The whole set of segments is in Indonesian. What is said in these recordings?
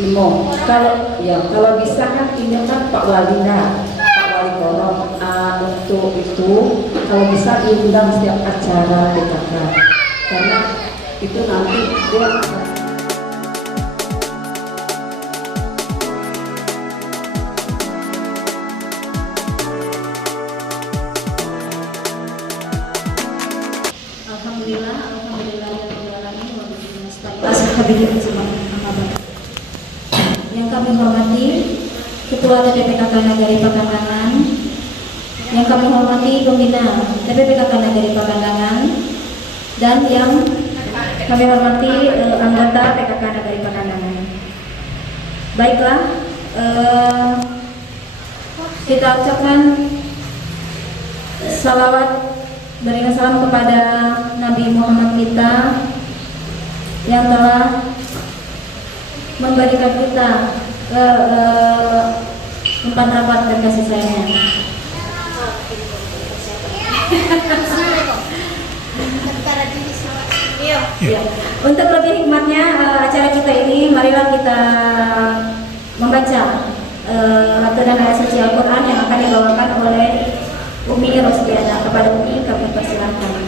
Imo, kalau bisa kan ini kan Pak Walina, Pak Wali Koro untuk itu kalau bisa diundang setiap acara PKK karena itu nanti dia Alhamdulillah yang kami hormati Ketua TPPKK Nagari Pakandangan, yang kami hormati Pembina TPPKK Nagari Pakandangan, dan yang kami hormati anggota PKK Nagari Pakandangan. Baiklah, kita ucapkan salawat berikan salam kepada Nabi Muhammad kita yang telah memberikan kita umpan rapat dan kasih sayangnya. Ya. Untuk lebih hikmatnya acara kita ini, marilah kita membaca aturan ayat suci Al-Quran yang akan dibawakan oleh Umi Rosdiana. Kepada Umi kami persilahkan.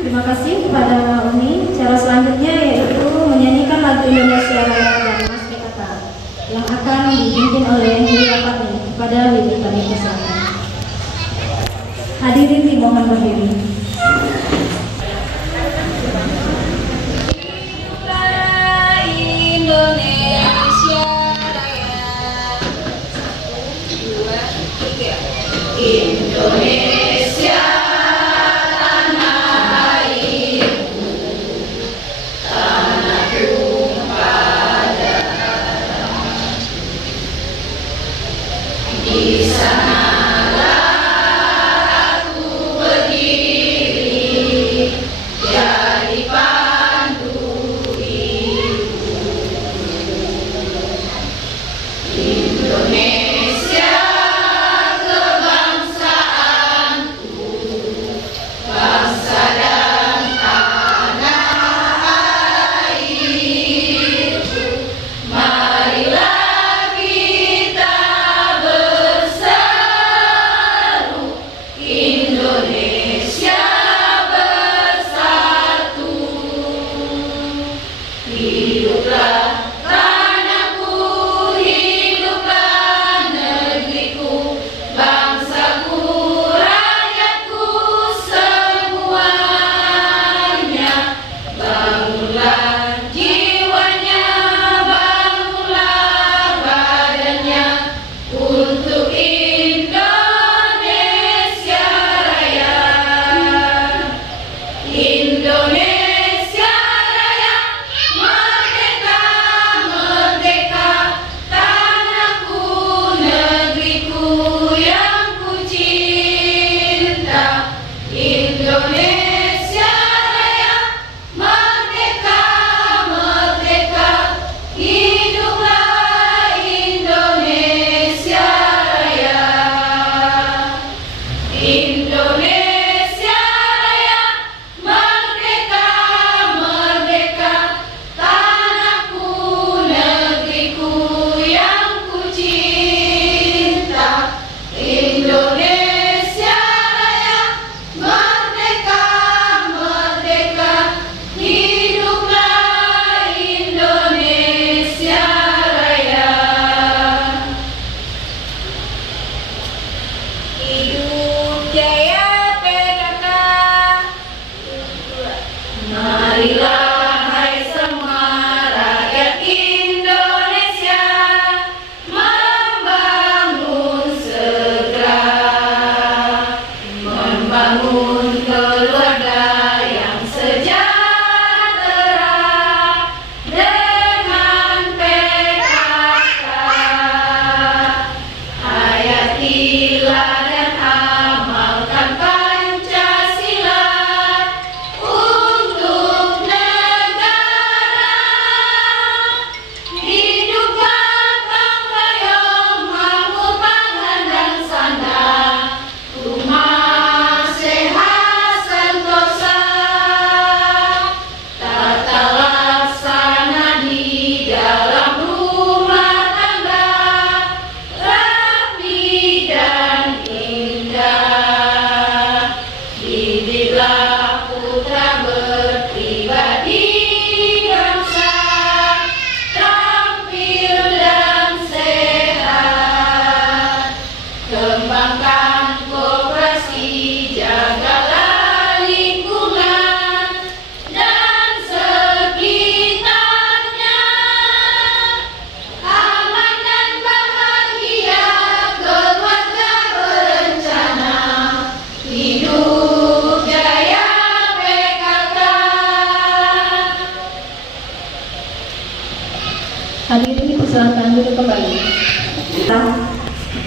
Terima kasih kepada Umi. Cara selanjutnya yaitu menyanyikan lagu Indonesia Raya dari Mas PKK yang akan dipimpin oleh Wira Patni. Kepada Wira kami persilakan. Hadirin dimohon berdiri. Indonesia Raya. 1, 2, 3. Indonesia tanah airku, tanah tumpah darah. Di sanalah aku berdiri, jadi pandu ibu. Indonesia Indonesia Raya merdeka. duduk kembali. Kita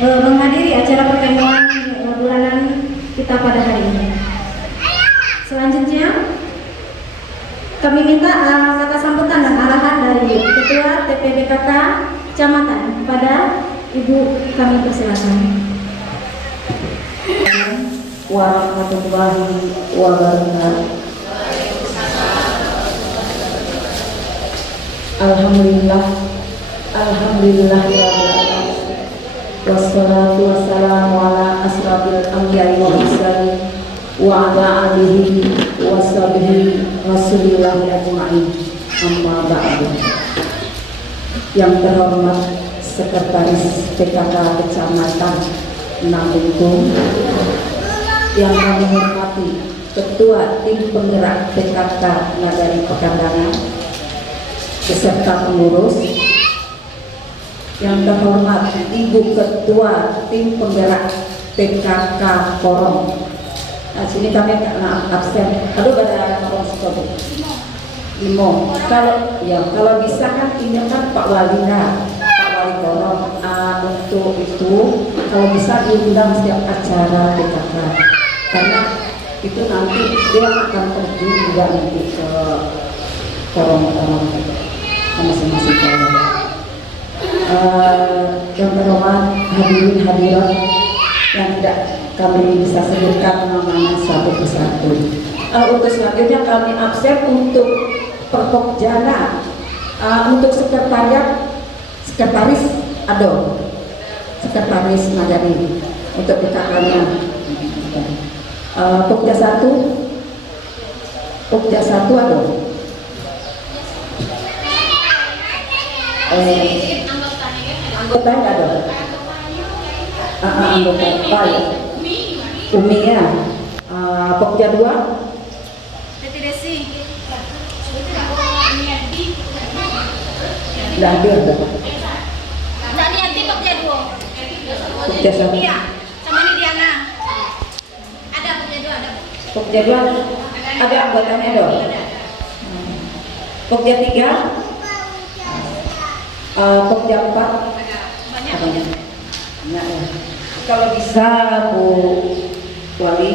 menghadiri acara pertemuan bulanan kita pada hari ini. Selanjutnya kami minta kata sambutan dan arahan dari Ketua TPBKK Kecamatan kepada Ibu, kami persilakan. Warahmatullahi wabarakatuh. Alhamdulillah, alhamdulillah wassalatu wassalamu ala asrafil anbiya'i wal mursalin wa ala alihi wa sahbihi rasulillahi ajma'in, amma ba'du. Yang terhormat Sekretaris PKK Kecamatan Nanggung, yang kami hormati Ketua Tim Penggerak PKK Nagari Pekandangan beserta pengurus, yang terhormat Ibu Ketua Tim Penggerak PKK Porong. Nah, sini kami absen. Aduh, ada Porong Sikobo. Limo. Kalau bisa kan ini kan Pak Wali Porong. Untuk itu kalau bisa diundang setiap acara PKK, karena itu nanti dia akan terjun juga nanti ke Porong-porong masing-masing Porong. Yang terhormat hadirin hadirat yang tidak kami bisa sebutkan namanya satu persatu. Untuk selanjutnya kami absen untuk Perpokjana, untuk sekretaris Ado, sekretaris Nagari untuk PKK-nya. Pokja satu Ado. Anggota nggak ada? Anggota baik. Umi ya. Pokja 2. Nggak hadir. Pokja 1. Iya, sama ini Diana. Ada Pokja 2 ada. Pokja 2 ada anggotanya dong. Pokja 3. Pokja 4. Banyak. Nah, ya. Kalau bisa Bu Wali,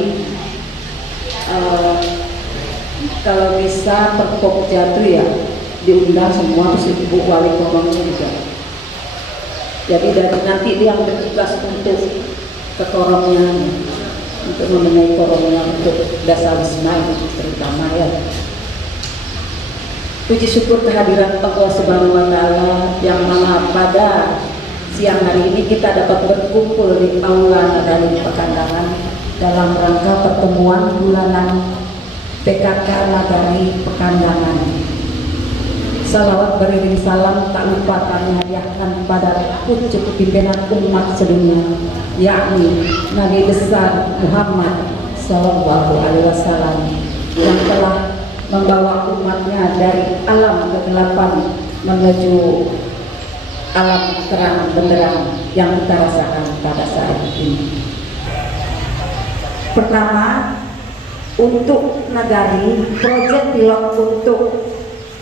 kalau bisa Perpokja itu ya diundang semua Bu Wali Porongnya juga. Jadi dari nanti dia yang bertugas untuk ke Porongnya, untuk memenuhi Porongnya untuk dasar wisma terutama ya. Puji syukur kehadiran Allah Subhanahu wa Ta'ala, yang mana pada siang hari ini kita dapat berkumpul di Aula Nagari Pekandangan dalam rangka pertemuan bulanan PKK Nagari Pekandangan. Salawat beriring salam tak lupa kami hadiahkan pada pucuk pimpinan umat sedunia, yakni Nabi besar Muhammad Sallallahu Alaihi Wasallam, yang telah membawa umatnya dari alam kegelapan menuju alam terang benderang yang kita rasakan pada saat ini. Pertama, untuk Nagari, proyek pilot untuk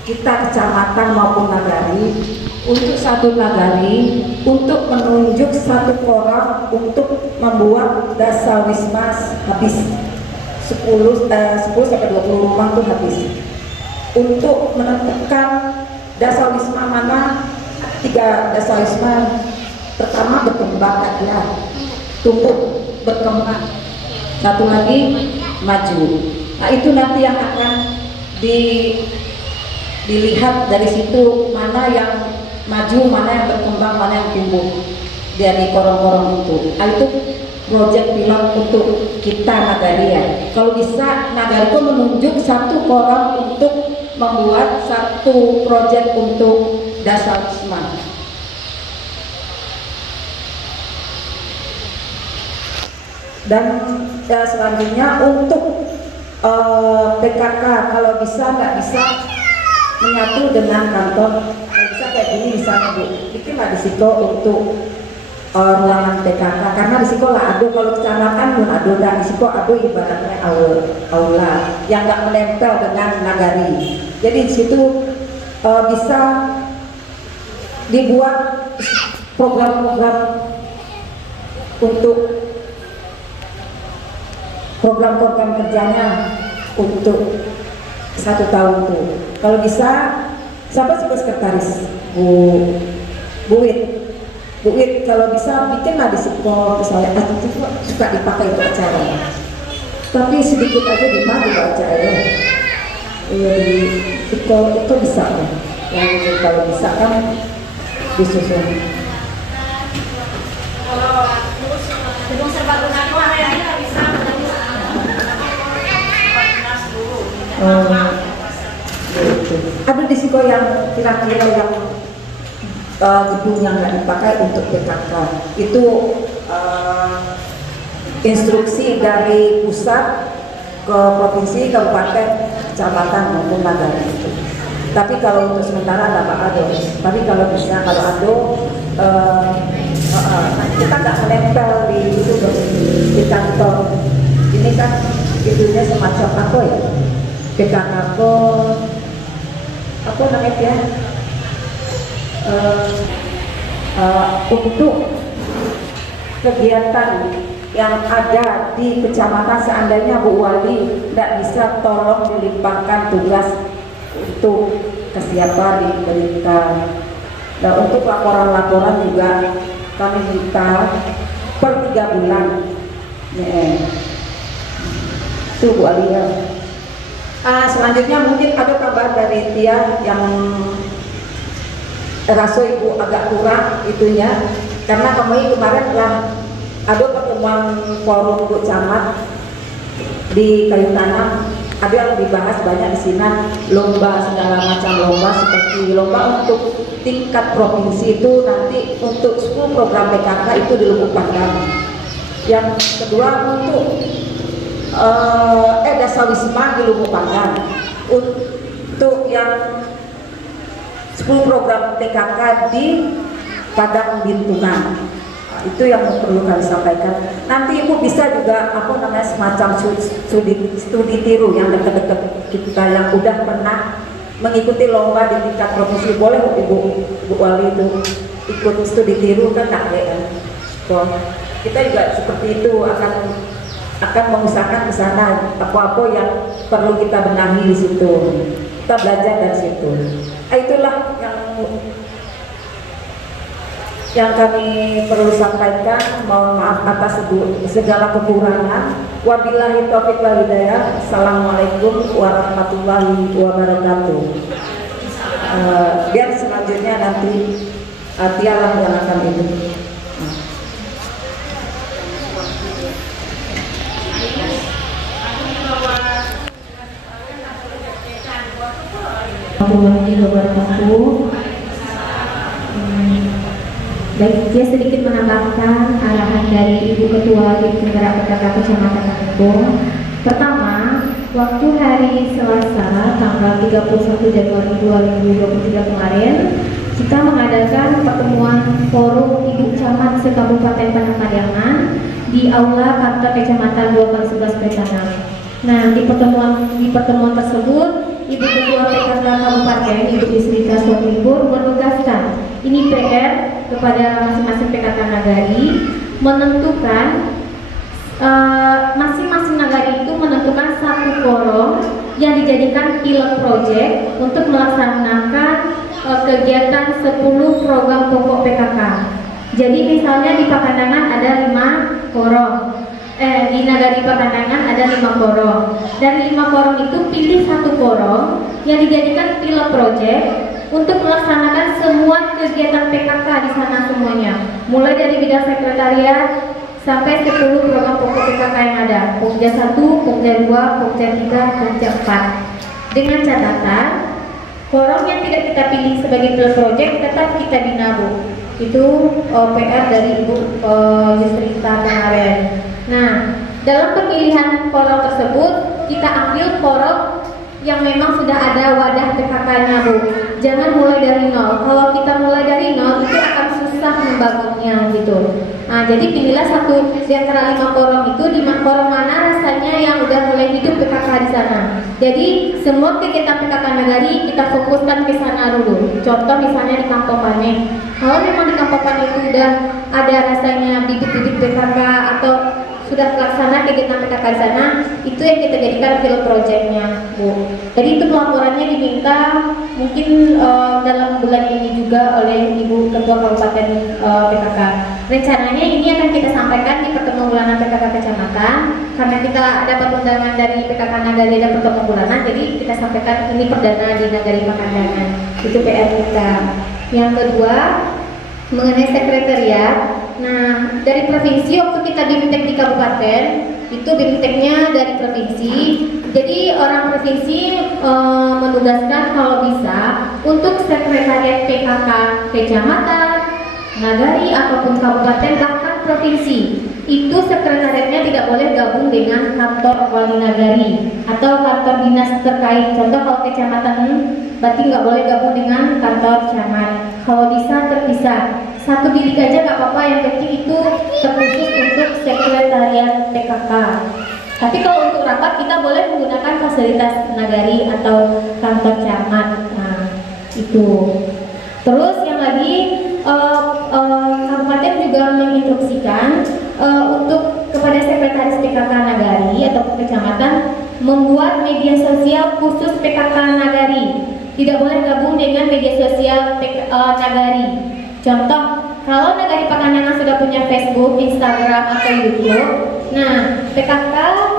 kita kecamatan maupun Nagari, untuk satu Nagari, untuk menunjuk satu Porong untuk membuat dasar wisma habis 10 sampai 20 rumah tuh habis. Untuk menentukan dasar wisma mana, 3 dasar wisma. Pertama berkembang ya, tumbuh berkembang. Satu lagi maju. Nah itu nanti yang akan dilihat dari situ, mana yang maju, mana yang berkembang, mana yang tumbuh dari korong-korong itu. Nah, itu proyek pilot untuk kita Nagari ya. Kalau bisa Nagari itu menunjuk satu korong untuk membuat satu proyek untuk dasar wisma. Dan selanjutnya untuk PKK, kalau bisa nggak bisa menyatu dengan kantor, kalau bisa kayak gini misalnya Bu, bikinlah di situ untuk ruangan PKK, karena di situ lah ada, kalau kecamatan pun ada, dan di situ ada ibaratnya aula yang nggak menempel dengan Nagari. Jadi di situ bisa dibuat program-program untuk program-program kerjanya untuk 1 tahun tuh. Kalau bisa, siapa sih sekretaris? Bu Wit, kalau bisa bikinlah di Sipol, misalnya itu suka dipakai untuk acara. Tapi sedikit aja di mana acaranya. Itu bisa ya. Yang kalau bisa kan disusun. Gedung serbaguna itu area bisa Ada di Siko yang kira-kira yang gedung yang nggak dipakai untuk PKK itu instruksi dari pusat ke provinsi, kabupaten, kecamatan maupun nagari itu. Tapi kalau untuk sementara ada Pak Ado. Tapi kalau bisa kalau Ado kita nggak menempel di itu di kantor. Ini kan itunya semacam apa ya? PKK apa namanya ya? Untuk kegiatan yang ada di kecamatan, seandainya Bu Wali tidak bisa, tolong dilimpahkan tugas untuk ke siapa diberikan. Nah, untuk laporan-laporan juga kami minta per 3 bulan. Itu Bu Wali ya. Selanjutnya mungkin ada kabar dari Tia yang rasa Ibu agak kurang itunya, karena kemarin lah ada pertemuan forum Bu Camat di Kayu Tanam, ada yang dibahas banyak di sini, lomba, segala macam lomba, seperti lomba untuk tingkat provinsi itu nanti untuk 10 program PKK itu di Lubuk Panggang. Yang kedua untuk Dasawisma di Lubuk Panggang, untuk yang 10 program PKK di Padang Bintungan. Itu yang perlu kami sampaikan. Nanti Ibu bisa juga semacam studi tiru yang dekat-dekat kita yang udah pernah mengikuti lomba di tingkat provinsi. Boleh Bu Wali itu ikut studi tiru kan ya. So, kita juga seperti itu akan mengusahakan ke sana apa-apa yang perlu kita benahi di situ. Kita belajar dari situ. Itulah yang kami perlu sampaikan. Mohon maaf atas segala kekurangan. Wabillahi taufiq wal hidayah. Assalamualaikum warahmatullahi wabarakatuh. Biar selanjutnya nanti Tialah yang akan itu. Warahmatullahi wabarakatuh. Baik, dia sedikit menambahkan arahan dari Ibu Ketua Tim Penggerak PKK Kecamatan Nanggung. Pertama, waktu hari Selasa tanggal 31 Januari 2023 kemarin, kita mengadakan pertemuan forum Ibu Camat se-Kabupaten Padang Pariaman di Aula Kantor Kecamatan 2x11 Petanang. Nah, di pertemuan tersebut, Ibu Ketua PKK Kabupaten, Ibu Yusrika Suwatibur menugaskan ini PR kepada masing-masing PKK Nagari menentukan masing-masing Nagari itu menentukan satu forum yang dijadikan pilot project untuk melaksanakan kegiatan 10 program pokok PKK. Jadi misalnya di Pakandangan ada 5 forum. Di Nagari Pakandangan ada 5 forum. Dari 5 forum itu pilih satu forum yang dijadikan pilot project untuk melaksanakan semua kegiatan PKK di sana semuanya, mulai dari bidang sekretariat sampai 10 program pokok PKK yang ada, Pokja 1, Pokja 2, Pokja 3, Pokja 4. Dengan catatan, forum yang tidak kita pilih sebagai pilot project tetap kita bina, Bu. Itu PR dari Ibu Yusrita kemarin. Nah, dalam pemilihan forum tersebut kita ambil forum yang memang sudah ada wadah PKK-nya, Bu. Jangan mulai dari nol. Kalau kita mulai dari nol itu akan susah membangunnya gitu. Nah, jadi pilihlah satu di antara 5 forum itu, di forum mana rasanya yang udah mulai hidup PKK di sana. Jadi semua kegiatan PKK Nagari kita fokuskan ke sana dulu. Contoh misalnya di Kampung Pane. Kalau memang di Kampung Pane itu udah ada rasanya bibit-bibit PKK atau sudah terlaksana kegiatan PKK di sana, itu yang kita jadikan pilot projectnya, Bu. Jadi itu pelaporannya diminta mungkin dalam bulan ini juga oleh Ibu Ketua Kabupaten PKK. Rencananya ini akan kita sampaikan di pertemuan bulanan PKK Kecamatan, karena kita dapat undangan dari PKK Nagari dan pertemuan bulanan, jadi kita sampaikan ini perdana di Nagari Pakandangan. Itu PR kita. Yang kedua, mengenai sekretariat. Nah, dari provinsi waktu kita BIMTEK di kabupaten, itu BIMTEKnya dari provinsi. Jadi orang provinsi menugaskan kalau bisa untuk sekretariat PKK kecamatan, nagari ataupun kabupaten bahkan provinsi, itu sekretariatnya tidak boleh gabung dengan kantor wali nagari atau kantor dinas terkait. Contoh kalau kecamatan berarti nggak boleh gabung dengan kantor camat. Kalau bisa terpisah, satu bilik aja nggak apa-apa, yang penting itu terkhusus untuk sekretariat PKK. Tapi kalau untuk rapat kita boleh menggunakan fasilitas nagari atau kantor camat. Nah, itu. Terus yang lagi kabupaten juga menginstruksikan untuk kepada sekretaris PKK Nagari atau kecamatan membuat media sosial khusus PKK Nagari. Tidak boleh gabung dengan media sosial Nagari. Contoh, kalau Nagari Pakandangan sudah punya Facebook, Instagram atau YouTube, nah PKK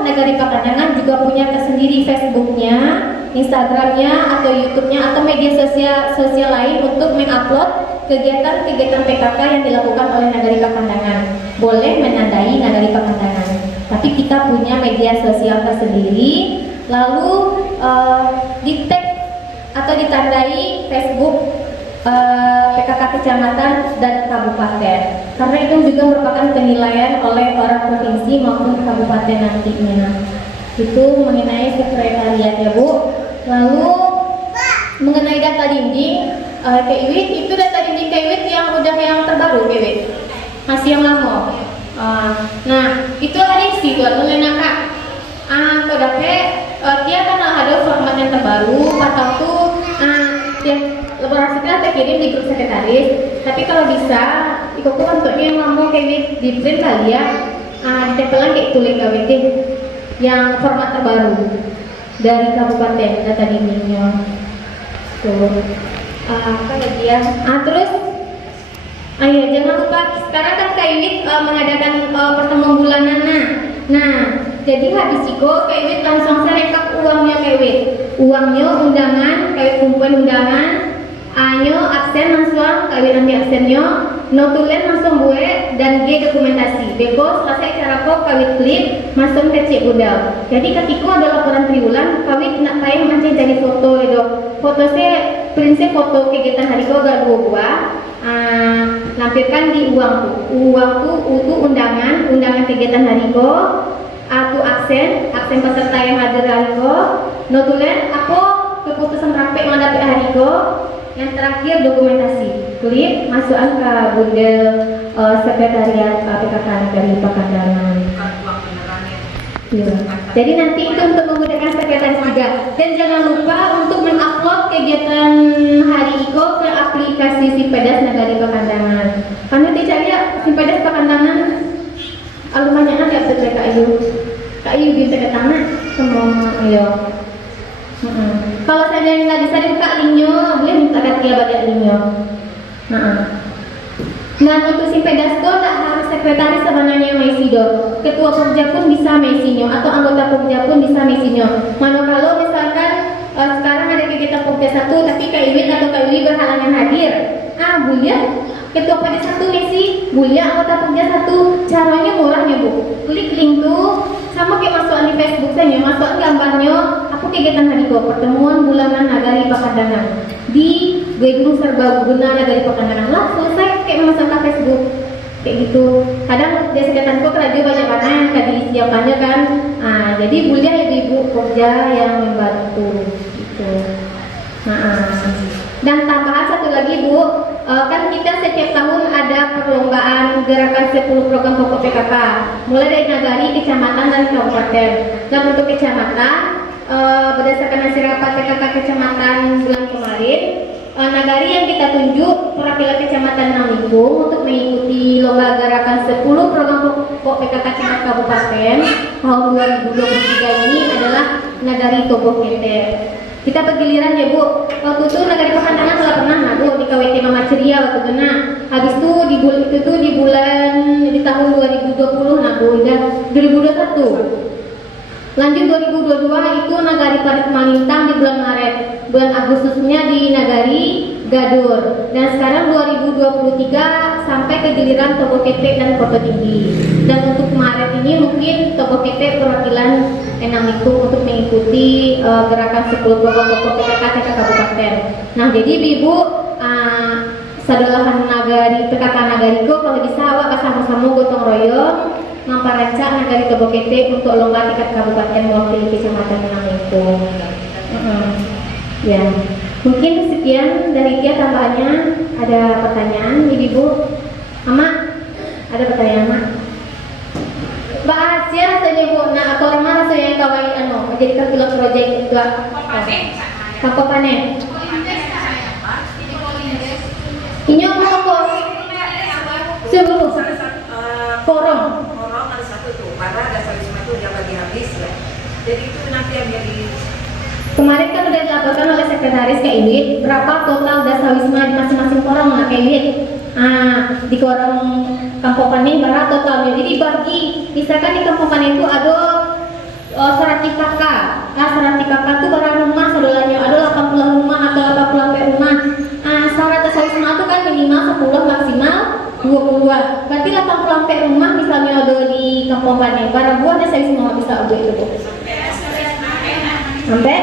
Nagari Pakandangan juga punya tersendiri Facebooknya, Instagramnya atau YouTube-nya atau media sosial lain untuk mengupload kegiatan-kegiatan PKK yang dilakukan oleh Nagari Pakandangan. Boleh menandai Nagari Pakandangan, tapi kita punya media sosial tersendiri, lalu di-tag atau ditandai Facebook PKK kecamatan dan kabupaten, karena itu juga merupakan penilaian oleh orang provinsi maupun kabupaten nantinya. Itu mengenai sekretariat ya Bu. Lalu mengenai data dinding Keiwit, itu data dinding Keiwit yang udah yang terbaru Keiwit, masih yang lama. Nah itu ada isi tuan mulai kak. Kodape dia kan ada format yang terbaru atau tuh dia laborasinya terkirim di grup sekretaris. Tapi kalau bisa ikut bentuknya yang lama Keiwit di print kali ya, ditempelan kayak tulis KWT yang format terbaru dari kabupaten data dindingnya tuh. Apa lagi ya? Terus ayo jangan lupa sekarang kan Keiwit mengadakan pertemuan bulanan. Nah jadi habis itu Keiwit langsung rekap uangnya Keiwit, uangnya undangan Keiwit kumpulin undangan, anyo absen langsung Keiwit ambil absennya, notulen langsung buat dan G dokumentasi. Beko selesai cara kok Keiwit klik masuk ke cek budal. Jadi ketika ada laporan triwulan Keiwit nak tayang macam jadi foto itu. Foto saya prinsip foto kegiatan hari kau gak dua lampirkan di uang tuh undangan kegiatan hari kau, atau absen peserta yang hadir hari kau, notulen apa keputusan rapi menghadapi hari kau, yang terakhir dokumentasi. Klik masukkan ke bundel sekretariat PKK dari Pakandangan. Ya. Jadi nanti itu untuk menggunakan sekretaris juga. Dan jangan lupa untuk mengupload kegiatan hari itu ke aplikasi Simpedas Nagari Pakandangan. Karena tidak lihat Simpedas Pakandangan lumayan ada update Kak Ayu bisa ke tanah semua ayo. Kalau saya nggak bisa dibuka linknya, boleh minta dia balik linknya. Nah untuk Simpedas itu tak harus sekretaris sebenarnya yang mengisi do. Ketua Pokja pun bisa mengisinya atau anggota Pokja pun bisa mengisinya. Mana kalau misalkan sekarang ada kegiatan Pokja 1 tapi Keiwit atau Keiwit berhalangan hadir, boleh ketua Pokja 1 mengisi, boleh anggota Pokja 1. Caranya murahnya Bu, klik link tuh sama kayak masukan di Facebook saya, masukan gambarnya apa kegiatan hari itu, pertemuan bulanan Nagari Pakandangan di gedung serbaguna Nagari Pakandangan lah, selesai kayak memasang Facebook kayak gitu. Kadang dia sekitar kok radio banyak mana yang tadi siapannya kan, jadi boleh ibu-ibu Pokja yang membantu gitu. Dan tambahan satu lagi Bu, kan kita setiap tahun ada perlombaan gerakan 10 program pokok PKK, mulai dari nagari, kecamatan dan kabupaten. Dan untuk kecamatan berdasarkan hasil rapat PKK Kecamatan bulan kemarin, nagari yang kita tunjuk perwakilan Kecamatan Nangmingkung untuk mengikuti lomba garakan 10 program pokok PKK tingkat kabupaten tahun 2023 ini adalah nagari Tobo Kete. Kita bergiliran ya Bu. Waktu itu nagari Pakandangan telah pernah ngadu di KWT Mama Ceria waktu kena. Habis itu di bulan di tahun 2020 ngadu dan 2021. Lanjut 2022 itu nagari Parit Malintang di bulan Maret. Bulan Agustusnya di nagari Gadur. Dan sekarang 2023 sampai ke giliran Tobo Kete dan Koto Tinggi. Dan untuk Maret ini mungkin Tobo Kete perwakilan Nangmingkung untuk mengikuti gerakan 10 program pokok PKK tingkat kabupaten. Nah, jadi Ibu sadolahan nagari PKK nagariko kalau bisa awak sama-sama gotong royong ngamparancak nagari Tobo Kete untuk lomba tingkat kabupaten mewakili Kecamatan Nangmingkung. Ya, mungkin sekian dari Kia tambahannya. Ada pertanyaan Ibu? Ama, ada pertanyaan Mak? Mbak Asia rasanya Bu, nah atau orang mana rasanya kawai menjadikan pilot proyek juga Kako panen Inyo mau kok sebelum korong ada satu tuh, karena dasar wisma itu udah bagi habis ya. Jadi itu nanti yang jadi kemarin kan udah dilaporkan oleh sekretaris ke Iwit berapa total dasar wisma di masing-masing korong nggak ke Iwit. Di korong Kampung Panen berapa totalnya? Jadi dibagi, misalkan di Kampung Panen itu ada serati kakak. Serati kakak itu berapa rumah saudaranya? Ada 80 rumah atau 80 rumah. Syarat dasar wisma itu kan minimal 10 maksimal 20. Berarti 80 rumah misalnya ada di Kampung Panen. Berapa buah dasar wisma bisa ada itu? Sampai?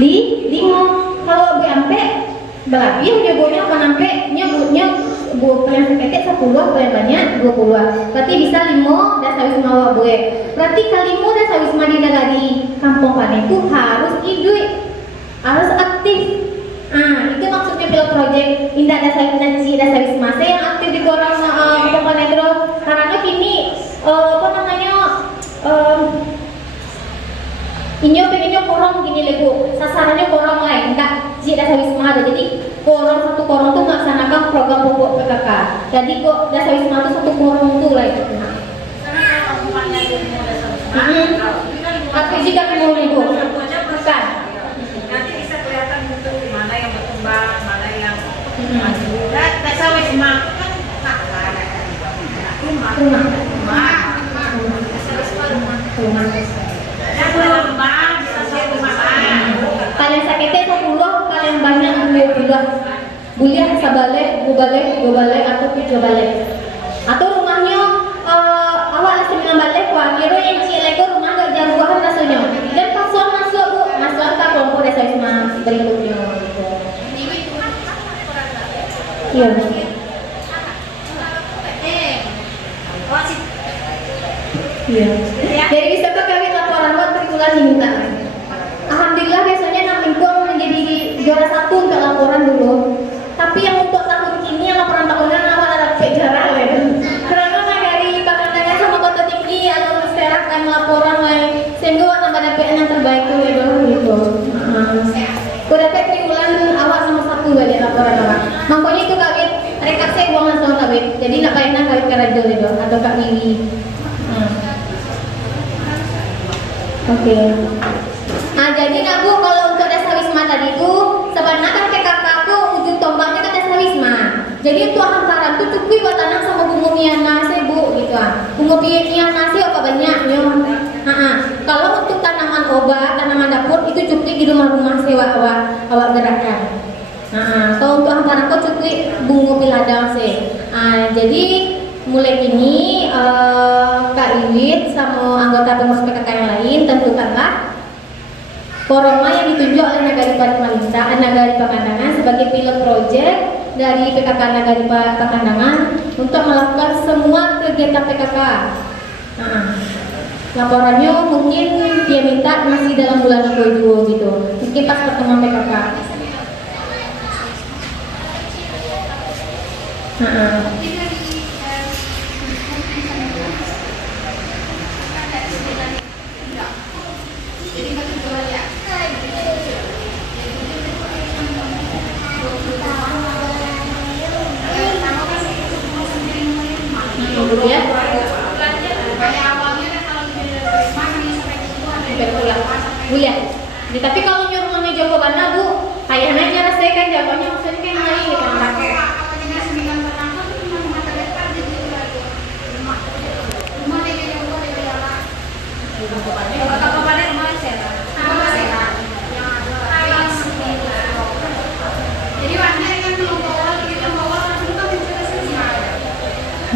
Limo. Kalau sampai berarti dia buahnya apa sampai buah yang seketek 10 paling banyak 20. Berarti bisa 5 dasar wisma buah. Berarti kali 5 dasar wisma di nagari Kampung Panen itu harus hidup, harus aktif. Itu maksudnya pilot project indah dasar wisma. Saya yang aktif di korang Kampung Panen itu karena kini inyo pengennya korong gini lego, sasarannya korong lain, enggak jika dasar wisma ada. Jadi satu korong tuh melaksanakan program pokok PKK. Jadi kok dasar wisma itu satu korong tuh lah itu. Tapi jika mau lego, bukan. nanti bisa kelihatan bentuk mana yang berkembang, mana yang maju. Dasar wisma kan Kalian sakitnya 10, kalian banyak 20. Buliah sabalik, gubalik atau 3 balik. Atau rumahnya awal nasi minum balik, wah kira yang cileko rumah gak jauhan rasanya. Dan pasuan masuk Bu, masuk ke kelompok desa wisma berikutnya. Iya. Iya. Jadi bisa kawin laporan buat triwulan minta. Alhamdulillah biasanya Nangmingkung menjadi juara 1 untuk laporan dulu. Tapi yang untuk tahun ini yang laporan tahunan awal ada jarang ya. Karena nagari Pakandangan sama Kota Tinggi atau masyarakat laporan lain sehingga warna pada PN yang terbaik tuh ya gitu. Kau dapat triwulan awal sama 1 gak ada laporan awal. Makanya itu kawin rekap saya buangan sama kawin. Jadi nak payah kawin kerajaan itu atau Kak Mili. Oke. Jadi nak Bu, kalau untuk dasar wisma tadi itu sebenarnya kan PKK aku ujung tombaknya kan dasar wisma. Jadi untuk hamparan tuh cukup buat tanam sama bunga miana sih Bu gitu Bunga miana sih apa banyak yo. Kalau untuk tanaman obat, tanaman dapur itu cukup di rumah-rumah sewa awak gerakan. Kalau untuk hamparan kok cukup bunga piladang sih. Jadi mulai kini Kak Iwit sama anggota pengurus PKK yang lain tentukanlah Koroma yang ditunjuk oleh Nagari Parit Malintang, Nagari Pakandangan sebagai pilot project dari PKK Nagari Pakandangan untuk melakukan semua kegiatan PKK. Laporannya mungkin dia minta masih dalam bulan Juli gitu, mungkin pas pertemuan PKK. Dulu ya. Bulan. Ya, tapi kalau nyuruh mami jawabannya Bu, kayaknya nyara saya kan jawabannya maksudnya kayak mana gitu pakai.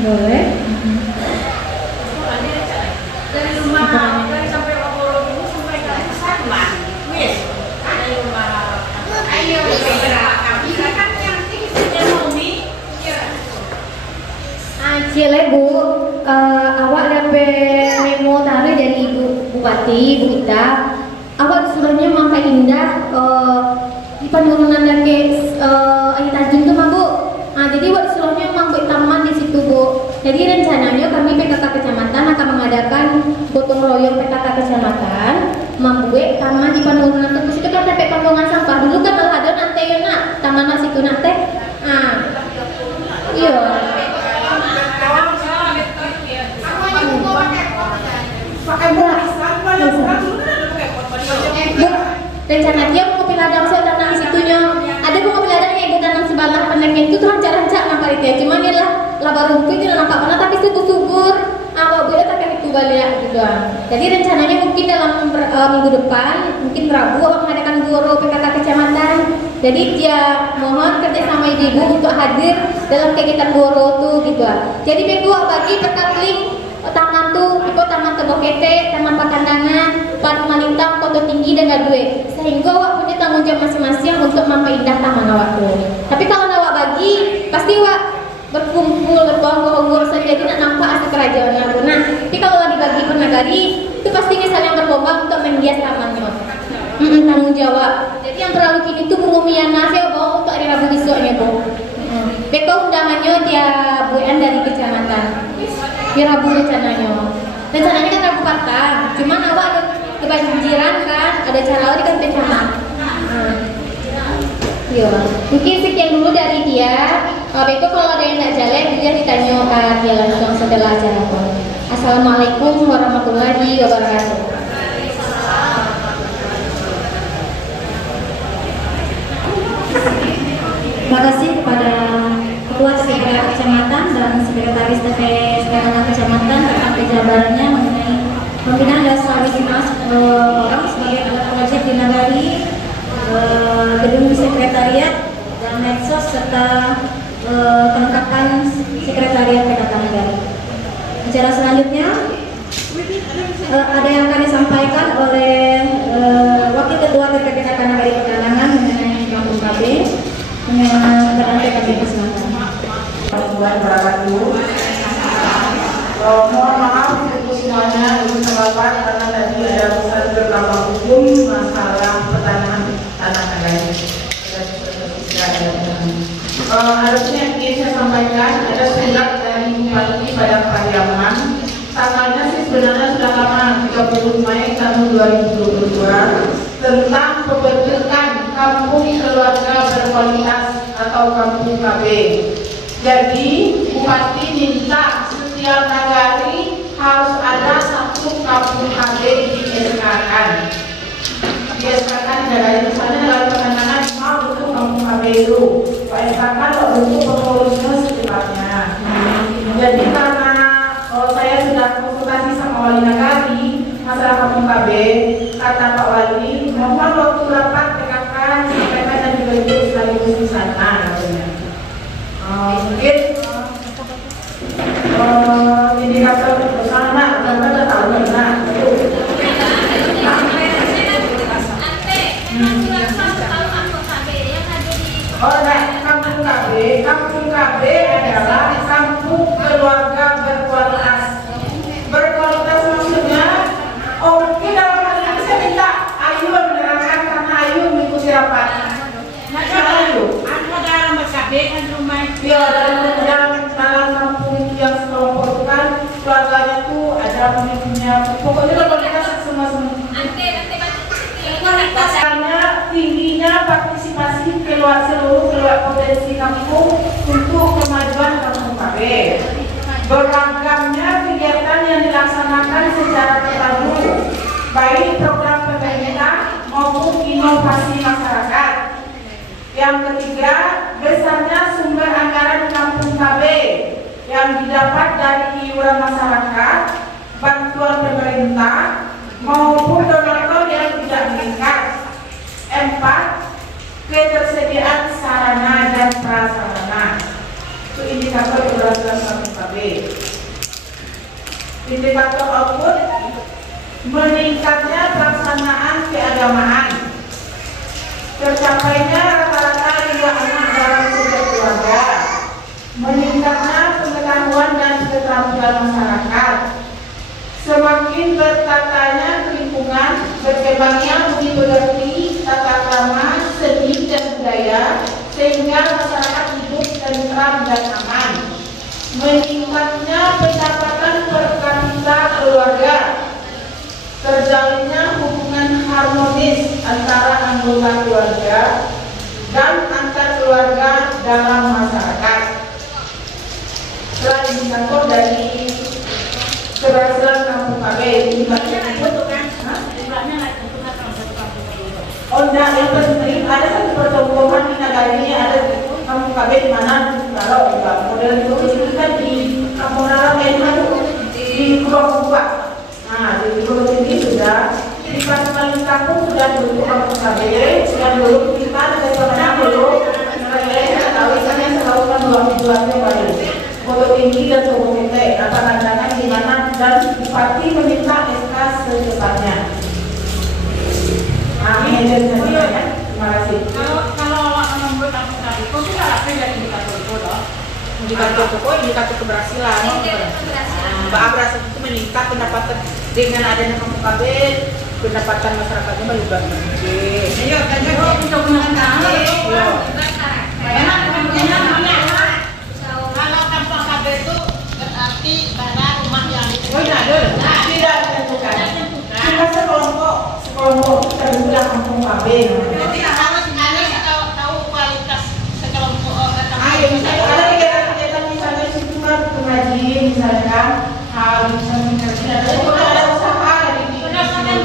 Boleh. Dari rumah dari sampai Oboro dulu sampai ke Sarman. Wis. Ayo kami kan yang tingginya Mumi. Cile Bu, awak dapat memo tadi dari Ibu Bupati, Bu Ita. Awak disuruhnya Mangka Indah di penurunan dari Air Tanjung tuh, Bu. Jadi awak disuruhnya mampu taman di situ, Bu. Jadi rencananya kami PKK Kecamatan akan mengadakan gotong royong PKK Kecamatan membuat taman di penurunan tuh. Situ kan sampai pembuangan sampah dulu kan ada nanti ya nak taman nasi situ nak teh. Iya. Rencana dia mau ladang saya tanah situnya. Ada mau ladang yang ibu tanam sebalah pendakian itu tuh rancak nampak itu. Cuman dia lah baru itu tidak nampak mana tapi subur. Awak boleh tak itu balik gitu. Jadi rencananya mungkin dalam minggu depan, mungkin Rabu awak mengadakan guru PKK Kecamatan. Jadi dia mohon kerjasama ibu untuk hadir dalam kegiatan guru tuh gitu. Jadi begitu bagi perkapling taman tuh, itu taman Tebokete, taman Pakandangan, Park Malintang, Koto Tinggi dan Gadue. Sehingga awak punya tanggung jawab masing-masing untuk memperindah taman awak tuh. Tapi kalau awak bagi, pasti awak berkumpul, bergonggur saja, jadi nak nampak asli kerajaannya. Nah, tapi kalau dibagi per nagari, itu pasti saling berlomba untuk menghias tamannya. Tanggung jawab. Jadi yang terlalu kini tuh pengumuman nasi bawa untuk hari Rabu besoknya Bu. Beko undangannya dia buan dari kecamatan. Di Rabu rencananya kan Rabu Patang, cuman awak ada kebanjiran kan, ada cara awak kan bencana. Iya, mungkin sekian dulu dari dia. Beko kalau ada yang tak jalan, dia ditanya ke dia langsung setelah acara pun. Assalamualaikum warahmatullahi wabarakatuh. Terima kasih kepada Ketua Sekretariat Kecamatan dan Sekretaris TPS Kecamatan atas penjabarannya mengenai pembinaan dasar Mas orang sebagai alat proyek di Nagari, gedung sekretariat dan medsos serta kelengkapan sekretariat PKK Nagari. Acara selanjutnya ada yang akan disampaikan oleh Wakil Ketua PKK Nagari Pekalongan mengenai kampung KB dengan keadaan PKB Selatan. Warahmatullahi wabarakatuh. Mohon maaf untuk semuanya, ibu bapak, karena tadi ada urusan beberapa hukum masalah pertanahan tanah nagari. Ada yang ingin saya sampaikan, ada surat dari Bupati pada Pariaman. Tanggalnya sih sebenarnya sudah lama, 30 Mei tahun 2022, tentang pembentukan kampung keluarga berkualitas atau kampung KB. Jadi Bupati minta setiap nagari harus ada satu kampung KB di-SK-kan. Di-SK-kan nagari misalnya nagari Pakandangan mau bentuk kampung KB itu, Pak SK-kan kalau bentuk pengurusnya secepatnya. Jadi karena saya sudah konsultasi sama wali nagari masalah kampung KB, kata Pak Wali mohon waktu rapat PKK sampaikan dan dibentuk sekaligus di sana katanya. Mungkin indikator bersama karena kita tahu benar kampung KB adalah kampung keluarga berkualitas. Berkualitas maksudnya oke, dalam hal ini saya minta Ayu menerangkan karena Ayu mengikuti rapat. Ayu dalam KB kan rumah ya, dalam kampung yang sekelompok itu kan keluarganya tuh ada pemimpinnya, pokoknya berkualitas semua. Nanti Karena tingginya partisipasi seluruh keluar potensi kampung untuk kemajuan kampung KB. Beragamnya kegiatan yang dilaksanakan secara terpadu, baik program pemerintah maupun inovasi masyarakat. Yang ketiga, besarnya sumber anggaran kampung KB yang didapat dari iuran masyarakat, bantuan pemerintah, maupun donatur yang tidak meningkat. 4. Ketersediaan sarana dan prasarana. Itu indikator keberhasilan kampung KB. Indikator output, meningkatnya pelaksanaan keagamaan, tercapainya rata-rata 5 anak dalam setiap keluarga, meningkatnya pengetahuan dan keterampilan masyarakat, semakin bertatanya lingkungan, berkembangnya budi pekerti, tata krama, seni dan budaya, sehingga masyarakat hidup tentram dan aman, meningkatnya pendapatan per kapita keluarga, terjalinnya hubungan harmonis antara anggota keluarga dan antar keluarga dalam masyarakat. Setelah indikator dari keberhasilan kampung KB ini oh enggak, yang penting ada satu pertumbuhan di negara ini, ada kampung KB di mana kalau model itu kan di kampung lain di Kubah. Nah, di Kubah ini sudah di paling kampung sudah bentuk kampung KB, sudah belum kita ada sebenarnya belum mereka tahu misalnya selalu kan dua baru foto tinggi dan foto pendek, rancangan di mana dan bupati meminta SK secepatnya. Amin. Terima kasih. Kalau menurut kampung KB itu sudah ada yang indikator itu loh. Indikator keberhasilan. Keberhasilan itu meningkat pendapatan dengan adanya kampung KB, pendapatan masyarakatnya berubah menjadi. Ayo, untuk kalau kampung KB itu berarti barang rumah yang tidak ditentukan. Cuma sekelompok terbentuklah kampung KB. Jadi harus tahu kualitas sekelompok Misalnya ada kegiatan misalnya situ kan pengajian misalkan misalnya ada usaha dari berdasarkan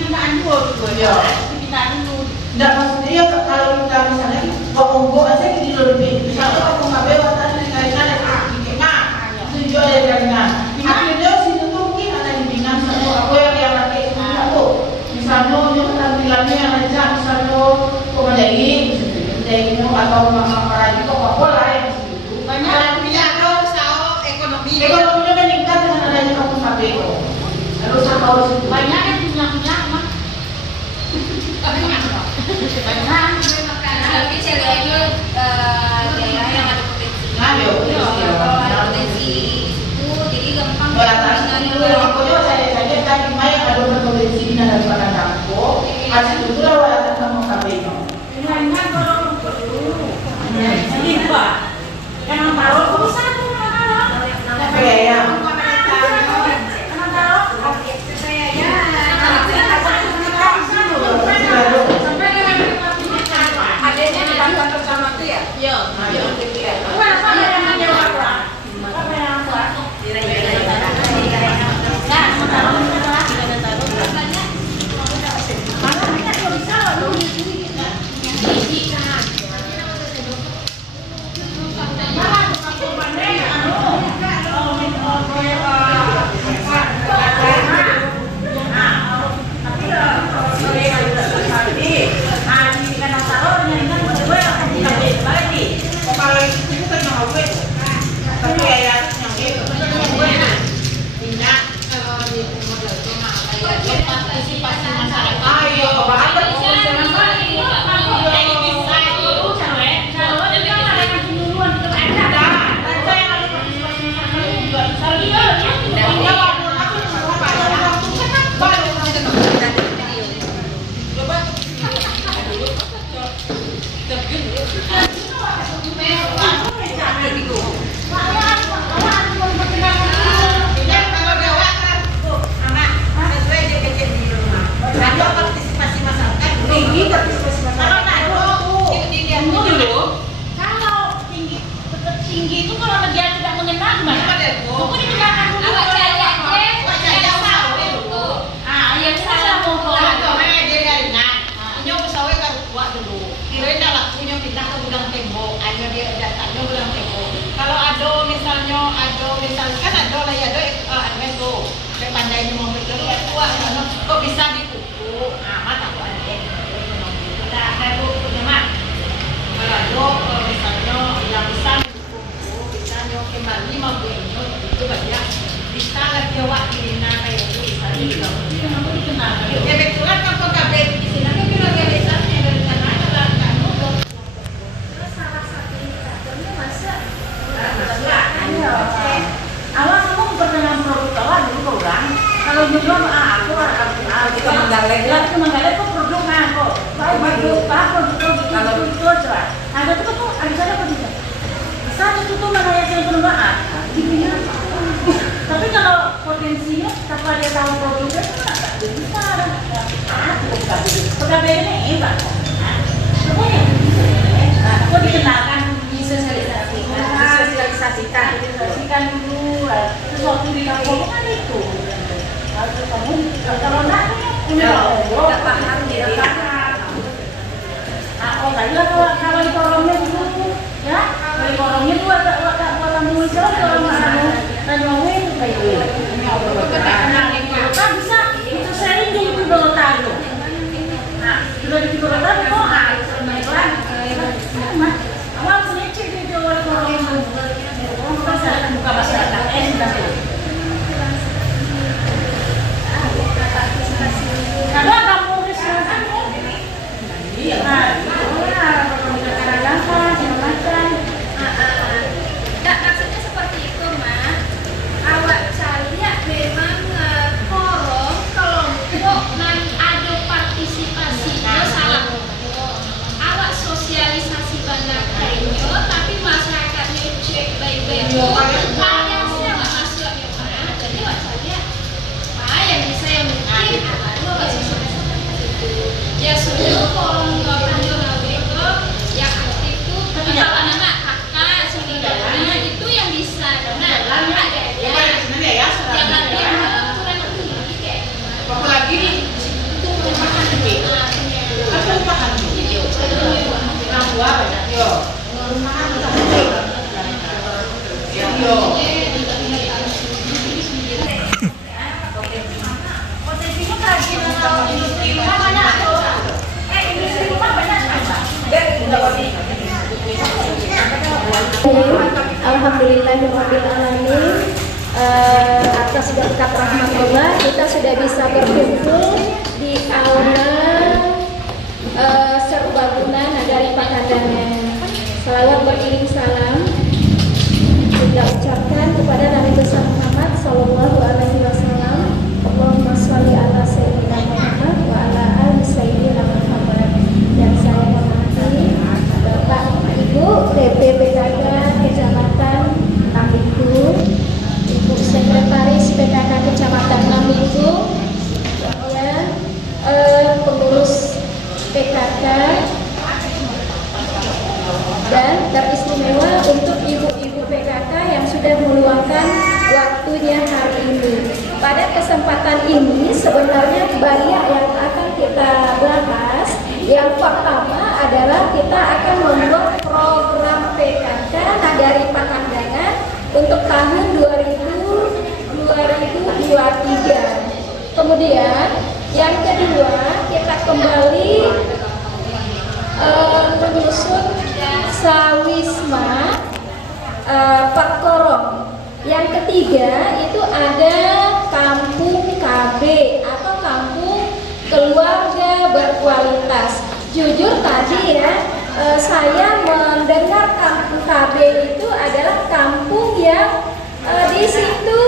binaan dulu ya. binaan dulu. Tidak maksudnya ya kalau kita misalnya Onggo aja di lebih misalnya kampung KB waktu di kaitan dengan IKMA tujuh ada jaringan akhirnya situ tuh mungkin ada bimbingan satu aku yang lagi aku misalnya tampilannya yang aja misalnya komandai atau para itu apa lain Banyak piano, usaha ekonomi. ekonominya meningkat dengan adanya kampung KB itu lalu usaha Banyak yang punya mah. Banyak. Tapi cewek itu daerah yang ada potensi. Kalau ada potensi itu jadi gampang. Pokoknya saya tadi yang ada berpotensi di negara kampung, masih itu lah walaupun kampung KB itu. Banyak kalau jadi Pak. Yang tahu kok satu Ya. pandai mau bergerak kuat, kok bisa dipupuk? Amat aku ada. Kita ada punya mak. Kalau misalnya yang bisa dipupuk, bisa kembali mau bergerak itu banyak. Bisa lagi awak dina kayak itu bisa juga. Ya betulan kan kok kabel di sini kan kira kira besarnya dari sana kan kan. Terus salah satu indikatornya masa Awak kamu pernah produk awak dulu orang. Kalau juga aku Kita menggalak. Kita menggalak kok produk kok. Baik produk produk kalau itu coba. Ada tuh kok ada sana apa tidak? Sana itu tuh mana yang perubahan. Tapi kalau potensinya tanpa dia tahu produknya itu nggak besar. Pegawainya hebat. Pokoknya, kok dikenalkan disosialisasikan dulu. Sesuatu di kampung kan itu. Kalau enggak, tidak paham, tidak paham. Oh, baiklah kalau di korongnya dulu, ya. Kalau di korongnya dulu ada lampu hijau, dan ngomongin kayak kan bisa itu sering di Dorotan. Nah, sudah di Dorotan kok baiklah. Awal selecek di Jawa Korong. Buka masyarakat kalau kamu restoran iya maksudnya seperti itu, Mak. Awak cari ya memang korong kelompok nan ada partisipasinya salah. Awak sosialisasi bandar kainyo, tapi masyarakatnya cek baik-baik. Variasinya nggak masuk ya, Mak. Jadi awak cari ya, yang bisa yang mungkin awak sosialisasi itu. Ya sudah korong korong itu yang aktif itu atau anak-anak kakak saudaranya itu yang bisa. Nah, kakak ya. Jangan dia kurang tinggi kayak. apalagi itu perumahan gede. Kan perumahan gede. Orang tua banyak yo. Perumahan gede. Yo. Potensinya lagi industri rumah banyak tuh. Industri rumah banyak apa? Alhamdulillahirrahmanirrahim. Atas berkat rahmat Allah kita sudah bisa berkumpul di aula Serbaguna Nagari Pakandangan. Salawat beriring salam kita ucapkan kepada Nabi besar Muhammad Sallallahu Alaihi Wasallam. Allahumma sholli ala sayyidina Muhammad wa ala ali sayyidina Muhammad. Dan saya menghormati Bapak Ibu DPPKK Kecamatan Namiku, Ibu Sekretaris PKK Kecamatan Namiku, kemudian pengurus PKK, dan teristimewa untuk ibu-ibu PKK yang sudah meluangkan waktunya hari ini. Pada kesempatan ini sebenarnya banyak yang akan kita bahas. Yang pertama adalah kita akan membuat program PKK Nagari Pakandangan untuk tahun 2023. Kemudian yang kedua kita kembali menyusun Sawisma Pak Korong. Yang ketiga itu ada Kampung KB atau Kampung Keluarga Berkualitas. Jujur tadi ya, saya mendengar Kampung KB itu adalah kampung yang di situ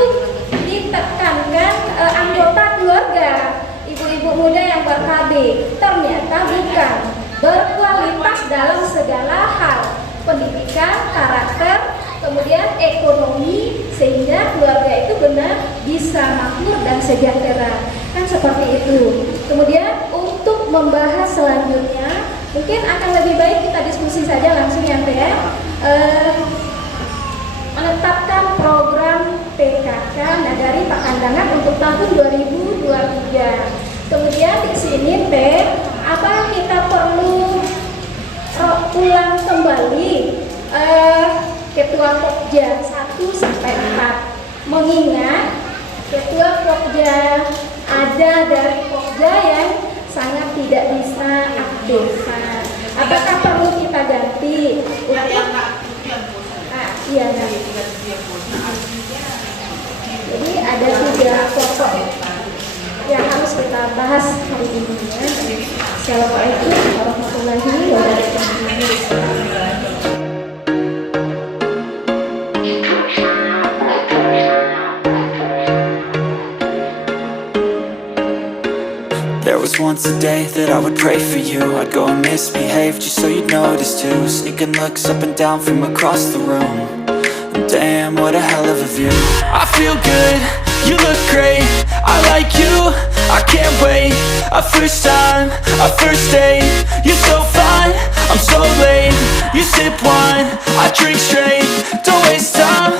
ditekankan anggota keluarga, ibu-ibu muda yang ber-KB. Ternyata bukan, berkualitas dalam segala hal, pendidikan, karakter, kemudian ekonomi, sehingga keluarga itu benar bisa makmur dan sejahtera, kan seperti itu. Kemudian untuk membahas selanjutnya mungkin akan lebih baik kita diskusi saja langsung ya Teh ya. Menetapkan program PKK Nagari Pakandangan untuk tahun 2023. Kemudian di sini Teh, apa kita perlu ulang kembali Ketua Pokja 1 sampai 4, mengingat Ketua Pokja, ada dari Pokja yang sangat tidak bisa aktif. Nah, apakah perlu kita ganti? Yang nggak aktif yang bosan. Iya, nah. Jadi ada 3 pokok yang harus kita bahas hari ini ya. Assalamualaikum warahmatullahi wabarakatuh. There was once a day that I would pray for you. I'd go and misbehave just so you'd notice too. Sneaking looks up and down from across the room. And damn, what a hell of a view. I feel good, you look great, I like you, I can't wait. A first time, a first date. You're so fine, I'm so late. You sip wine, I drink straight. Don't waste time,